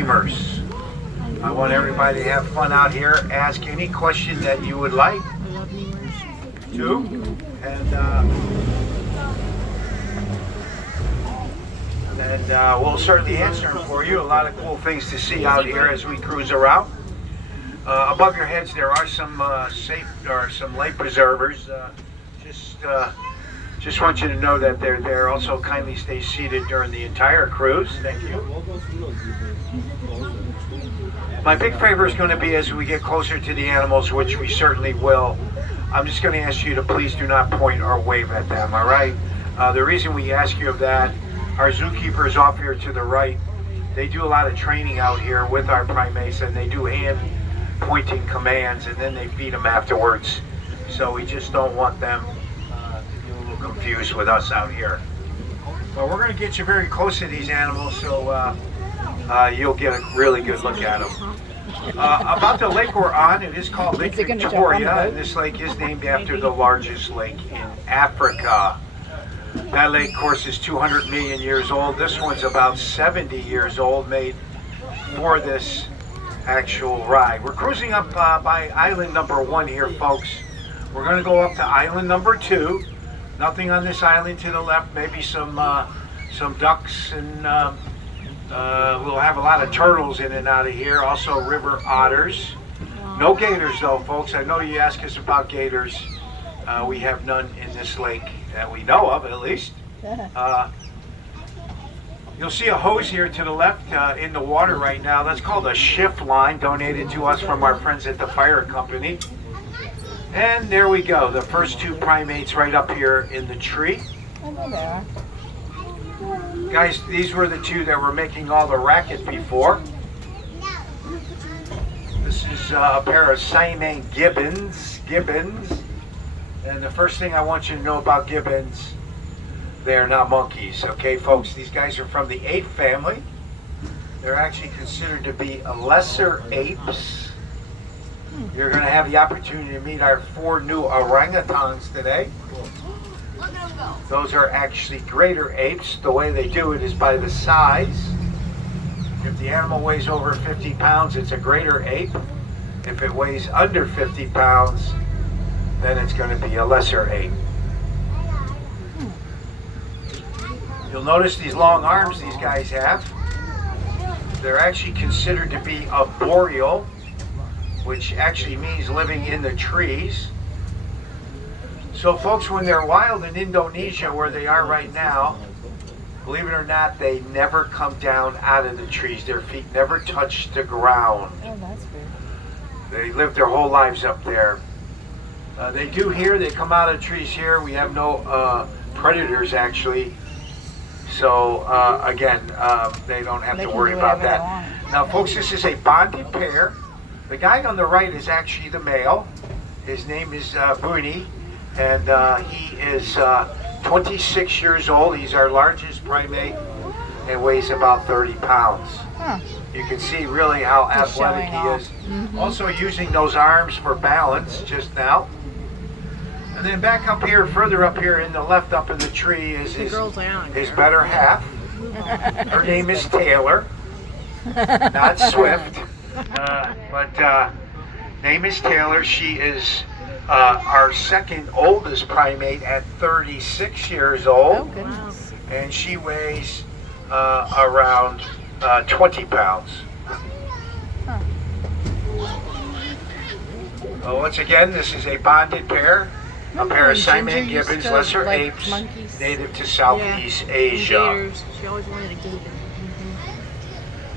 lemurs. I want everybody to have fun out here. Ask any question that you would like to, and we'll certainly answer them for you. A lot of cool things to see out here as we cruise around. Above your heads, there are some some lake preservers. Just want you to know that they're there. Also, kindly stay seated during the entire cruise. Thank you. My big favor is going to be as we get closer to the animals, which we certainly will. I'm just going to ask you to please do not point or wave at them, all right? The reason we ask you of that, our zookeeper is off here to the right. They do a lot of training out here with our primates, and they do hand pointing commands, and then they feed them afterwards. So we just don't want them to get a little confused with us out here. But we're going to get you very close to these animals, so you'll get a really good look at them. About the lake we're on, it is called Lake Victoria, and this lake is named after the largest lake in Africa. That lake, of course, is 200 million years old. This one's about 70 years old, made for this actual ride. We're cruising up by island number 1 here, folks. We're going to go up to island number 2. Nothing on this island to the left, maybe some ducks, and we'll have a lot of turtles in and out of here. Also river otters. No gators though, folks. I know you ask us about gators. We have none in this lake that we know of, at least. You'll see a hose here to the left in the water right now. That's called a shift line, donated to us from our friends at the fire company. And there we go, the first 2 primates right up here in the tree. Oh, there they are. Guys, these were the 2 that were making all the racket before. This is a pair of Siamese gibbons. And the first thing I want you to know about gibbons, they're not monkeys, okay, folks? These guys are from the ape family. They're actually considered to be lesser apes. You're going to have the opportunity to meet our 4 new orangutans today. Those are actually greater apes. The way they do it is by the size. If the animal weighs over 50 pounds, it's a greater ape. If it weighs under 50 pounds, then it's going to be a lesser ape. You'll notice these long arms these guys have. They're actually considered to be arboreal, which actually means living in the trees. So folks, when they're wild in Indonesia, where they are right now, believe it or not, they never come down out of the trees. Their feet never touch the ground. Oh, that's weird. They live their whole lives up there. They do here, they come out of trees here. We have no predators actually. So again, they don't have to worry about that. Now folks, this is a bonded pair. The guy on the right is actually the male. His name is Buni, and he is 26 years old. He's our largest primate and weighs about 30 pounds. Huh. You can see really how athletic he is. Mm-hmm. Also using those arms for balance just now. And then back up here, further up here in the left up in the tree is his better half. Her name is Taylor, not Swift. But name is Taylor. She is our second oldest primate at 36 years old. Oh, goodness. And she weighs around 20 pounds. Huh. Once again, this is a bonded pair. A pair of Siamese gibbons, lesser apes, monkeys, native to Southeast Asia. Gators. She always wanted a gator.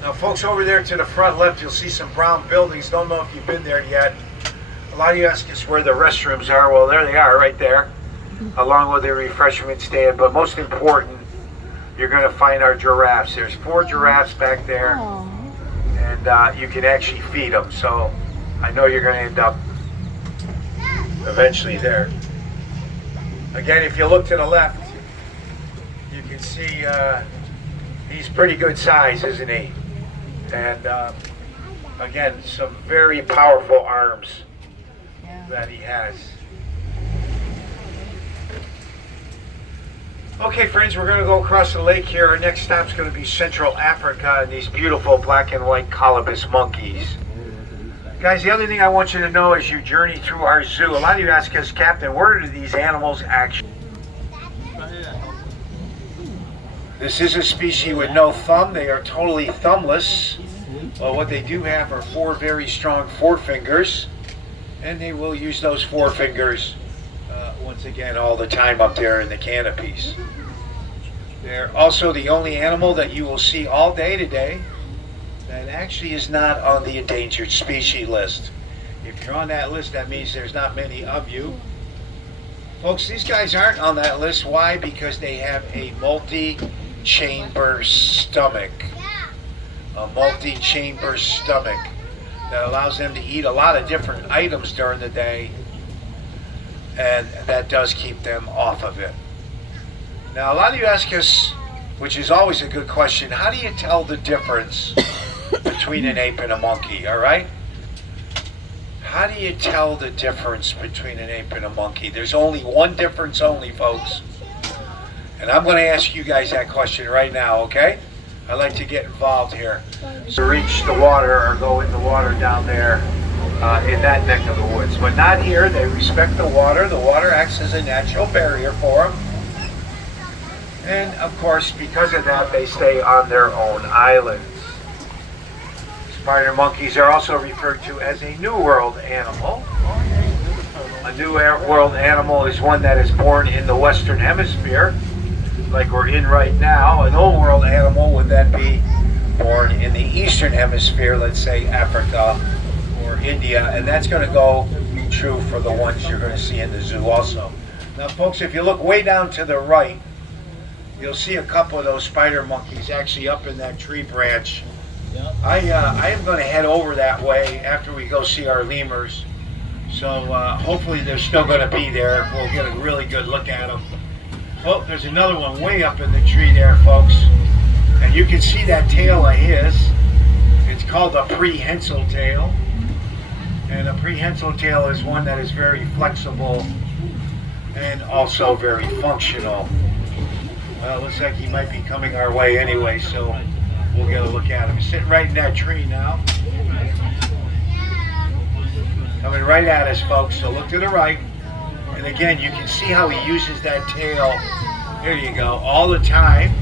Now, folks, over there to the front left, you'll see some brown buildings. Don't know if you've been there yet. A lot of you ask us where the restrooms are. Well, there they are, right there, along with the refreshment stand. But most important, you're going to find our giraffes. There's 4 giraffes back there, and you can actually feed them. So I know you're going to end up eventually there. Again, if you look to the left, you can see he's pretty good size, isn't he? And again, some very powerful arms that he has. Okay, friends, we're going to go across the lake here. Our next stop's going to be Central Africa and these beautiful black and white colobus monkeys. Guys, the other thing I want you to know as you journey through our zoo, a lot of you ask us, Captain, where do these animals actually? This is a species with no thumb. They are totally thumbless. Well, what they do have are 4 very strong forefingers, and they will use those forefingers once again all the time up there in the canopies. They're also the only animal that you will see all day today that actually is not on the endangered species list. If you're on that list, that means there's not many of you. Folks, these guys aren't on that list. Why? Because they have a multi-chamber stomach. A multi-chamber stomach that allows them to eat a lot of different items during the day, and that does keep them off of it. Now, a lot of you ask us, which is always a good question, how do you tell the difference between an ape and a monkey, all right? How do you tell the difference between an ape and a monkey? There's only one difference only, folks. And I'm going to ask you guys that question right now, okay? I like to get involved here. To reach the water or go in the water down there in that neck of the woods. But not here. They respect the water. The water acts as a natural barrier for them. And of course, because of that, they stay on their own islands. Spider monkeys are also referred to as a New World animal. A New World animal is one that is born in the Western Hemisphere, like we're in right now. An Old World animal would then be born in the Eastern Hemisphere, let's say Africa or India, and that's going to go true for the ones you're going to see in the zoo also. Now, folks, if you look way down to the right, you'll see a couple of those spider monkeys actually up in that tree branch. I am going to head over that way after we go see our lemurs. So hopefully they're still going to be there. We'll get a really good look at them. Oh, there's another one way up in the tree there, folks. And you can see that tail of his. It's called a prehensile tail. And a prehensile tail is one that is very flexible and also very functional. Well, it looks like he might be coming our way anyway, so we'll get a look at him. He's sitting right in that tree now. Coming right at us, folks, so look to the right. And again, you can see how he uses that tail, there you go, all the time.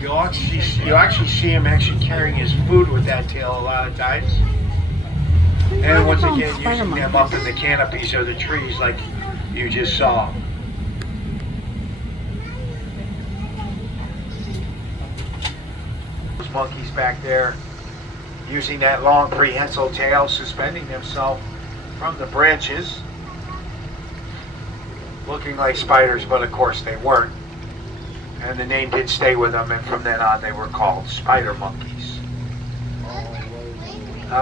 You actually see him actually carrying his food with that tail a lot of times. And once again, using them up in the canopies or the trees like you just saw. Those monkeys back there using that long prehensile tail, suspending themselves from the branches, looking like spiders, but of course they weren't. And the name did stay with them, and from then on they were called spider monkeys.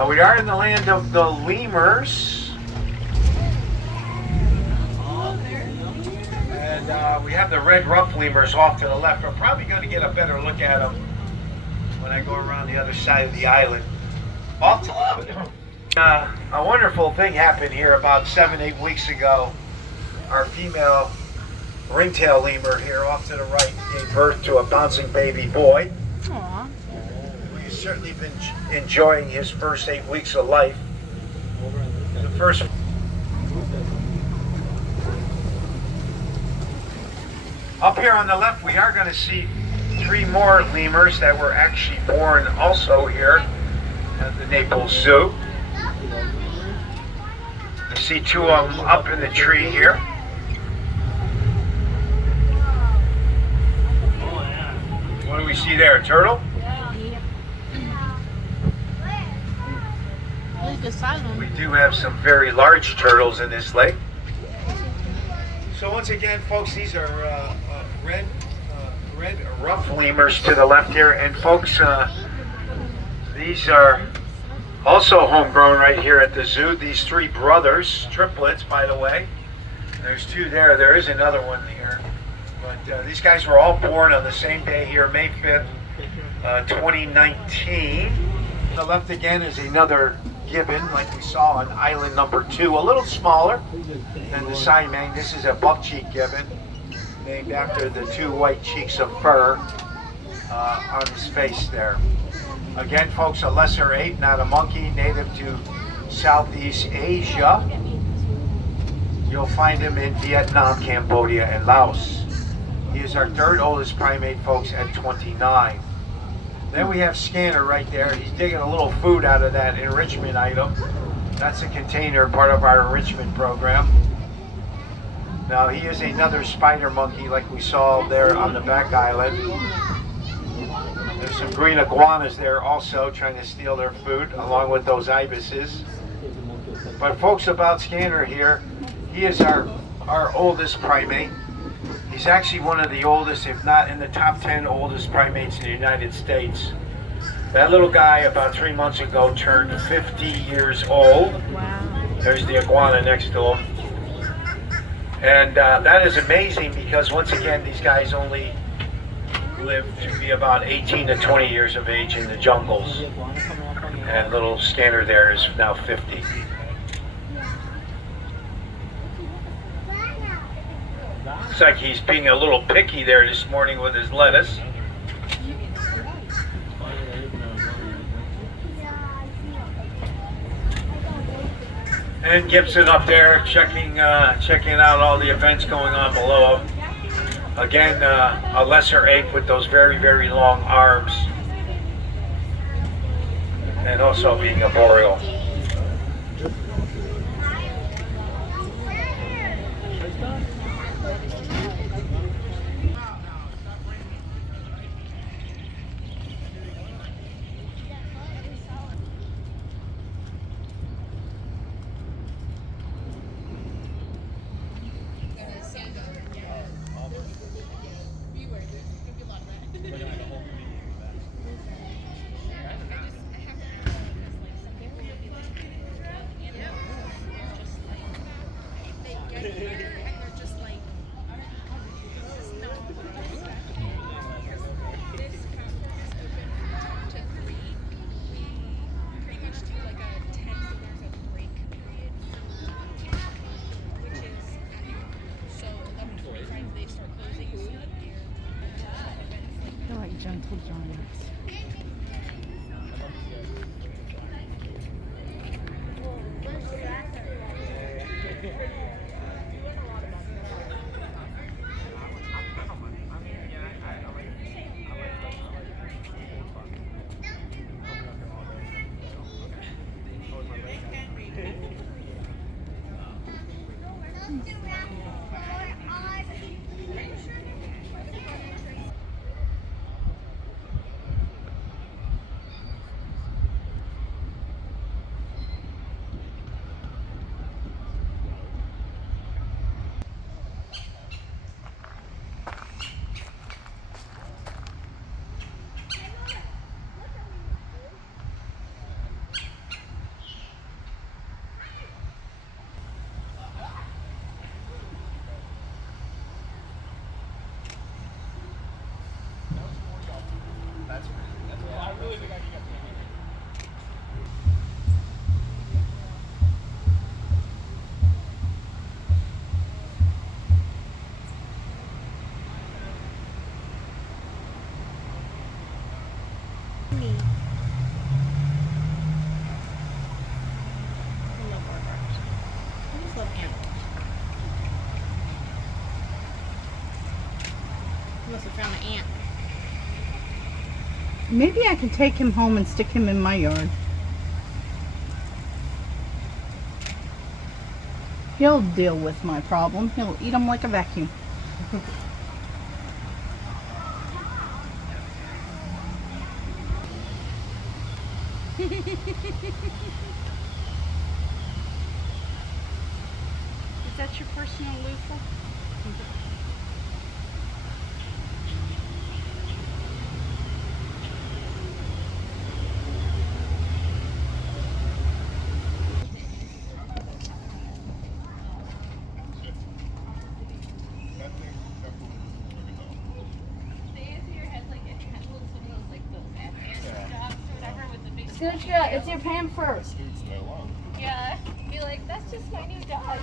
We are in the land of the lemurs. And we have the red ruff lemurs off to the left. We're probably going to get a better look at them when I go around the other side of the island. Off to the left. A wonderful thing happened here about 7-8 weeks ago. Our female ringtail lemur here off to the right gave birth to a bouncing baby boy. Aww. He's certainly been enjoying his first 8 weeks of life. The first. Up here on the left, we are going to see 3 more lemurs that were actually born also here at the Naples Zoo. You see 2 of them up in the tree here. What do we see there? A turtle? We do have some very large turtles in this lake. So once again, folks, these are red ruff lemurs to the left here, and folks, these are also homegrown right here at the zoo. These 3 brothers, triplets, by the way. There's 2 there. There is another one here. But these guys were all born on the same day here, May 5th, 2019. On the left again is another gibbon, like we saw on island number 2, a little smaller than the Simang. This is a buck-cheek gibbon. named after the two white cheeks of fur on his face there. Again, folks, a lesser ape, not a monkey, native to Southeast Asia. You'll find him in Vietnam, Cambodia, and Laos. He is our third oldest primate, folks, at 29. Then we have Scanner right there. He's digging a little food out of that enrichment item. That's a container, part of our enrichment program. Now he is another spider monkey like we saw there on the back island. There's some green iguanas there also trying to steal their food along with those ibises. But folks, about Scanner here, he is our oldest primate. He's actually one of the oldest, if not in the top 10 oldest primates in the United States. That little guy about 3 months ago turned 50 years old. Wow. There's the iguana next to him. And that is amazing because once again, these guys only live to be about 18 to 20 years of age in the jungles. And little Scanner there is now 50. Looks like he's being a little picky there this morning with his lettuce. And Gibson up there checking out all the events going on below him. Again, a lesser ape with those very, very long arms. And also being a boreal. They're like gentle giants. Must have found an ant. Maybe I can take him home and stick him in my yard. He'll deal with my problem. He'll eat them like a vacuum. Is that your personal loofah? Scooch, it's your pan first. Yeah, he be like, that's just my new dog.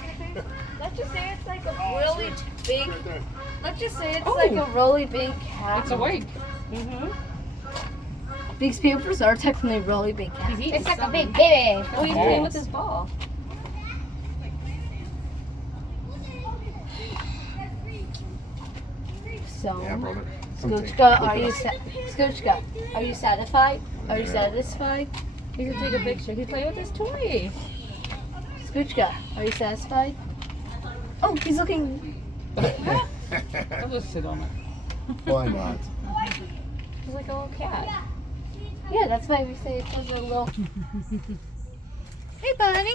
Let's just say it's like a really big. Let's just say it's like a really big cat. It's awake. These pampers are technically really big cats. He's eating It's like a something. big baby. Oh, he's playing with his ball. So, Yeah, brother. Scoochka, are you satisfied? Are you satisfied? He's gonna take a picture. He's playing with his toy. Scoochka, are you satisfied? Oh, he's looking. I'll just sit on it. Why not? He's like a little cat. Yeah, that's why we say it's a little. Hey, bunny.